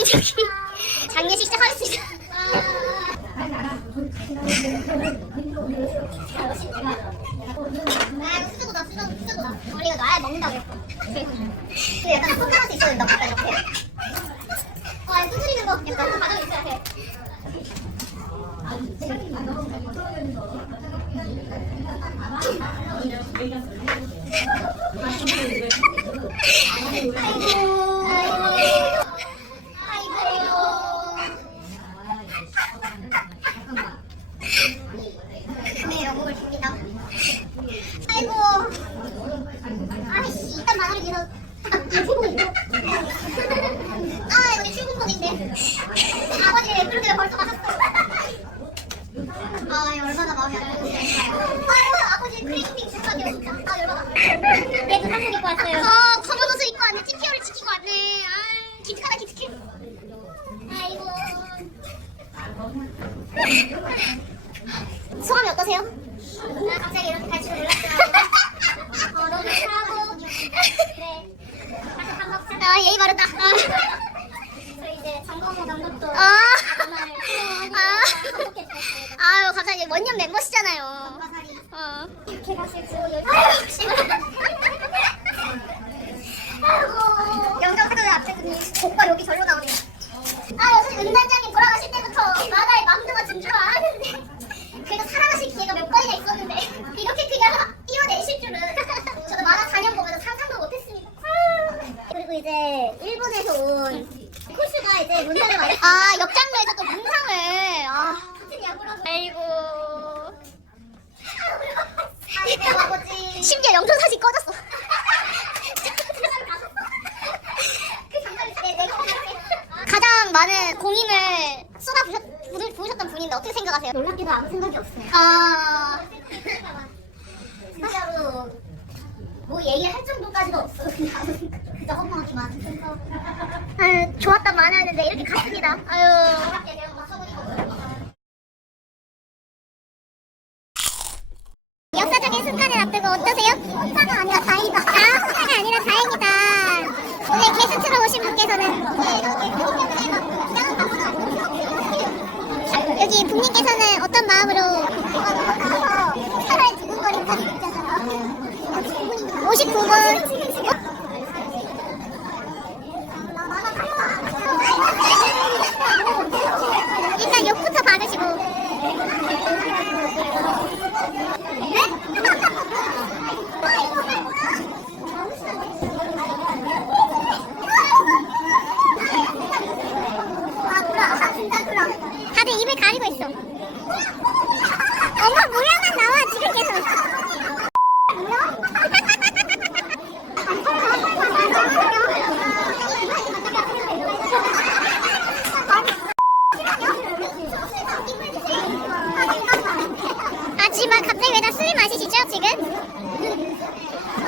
갑자기 장례식 시작하겠습니다. 아, 쓰고다, 쓰고, 쓰고다. 우리가 놔야 먹는다고 그랬고. 그 약간 손가락도 있어야 된다고, 약간 이렇게. 아, 두드리는 거, 약간 바닥에 있어야 돼. 네, 영국을 줍니다. 아이고. 아이씨, 일단 마무리 위해서. 아, 출근인데. 아, 여기 출근폰인데. 아버지, 그런데 벌써 가셨어. 아, 열받아, 마음이 안 들었어요. 아이고, 아버지, 크리스핑 축하해요, 진짜. 아, 열받아. 얘도 한복 입고 왔어요. 어, 검은 옷을 입고 왔네. TPO를 지키고 왔네. 아, 기특하다, 기특해. 아이고. 소감이 어떠세요? 아, 갑자기 이렇게 갈줄 몰랐어요. 어, 너무. 네. 가서 밥 먹자. 아, 예의 바르다. 아. 저희 이제 정거모 감독도 아. 정말 아. 행복했어요. 아유 감사합니다. 원년 멤버시잖아요. 어. 이렇게 가실 줄. 아이고. 영정 사전에 앞세더니 오빠 여기 절로 나오네. 아, 요새 은단장님 돌아가실 때부터 마다의 맘드가 든줄 알았는데. 그래도 살아가실 기회가 몇 번이나 있었는데. 이렇게 그냥 뛰어내실 줄은. 저도 만화 4년 보면서 상상도 못했습니다. 그리고 이제 일본에서 온 코스가 이제 문상을 많이. 아 역장로에서 또 문상을. 아. 같은 야구로. 아이고. 아이고, 아버지. 심지어 영상 사진 꺼졌어. 그 잠깐 내 내가 가장 많은 공임을 쏟아 부으- 부으셨던 분인데 어떻게 생각하세요? 놀랍게도 아무 생각이 없어요. 아. 진짜로 뭐 얘기할 정도까지도 없어. 그냥 아무 생각. 그저 아유 좋았단 말하는데 이렇게 갔습니다. 아유. 놀랍게 내가 역사적인 순간을 앞두고 어떠세요? 혼자가 아니라 다행이다. 아, 혼자가 아니라 다행이다. 오늘 게스트로 오신 분께서는 여기 북님께서는 어떤 마음으로 차라리 두근거림까지 느껴져요. 59분 哎你这你这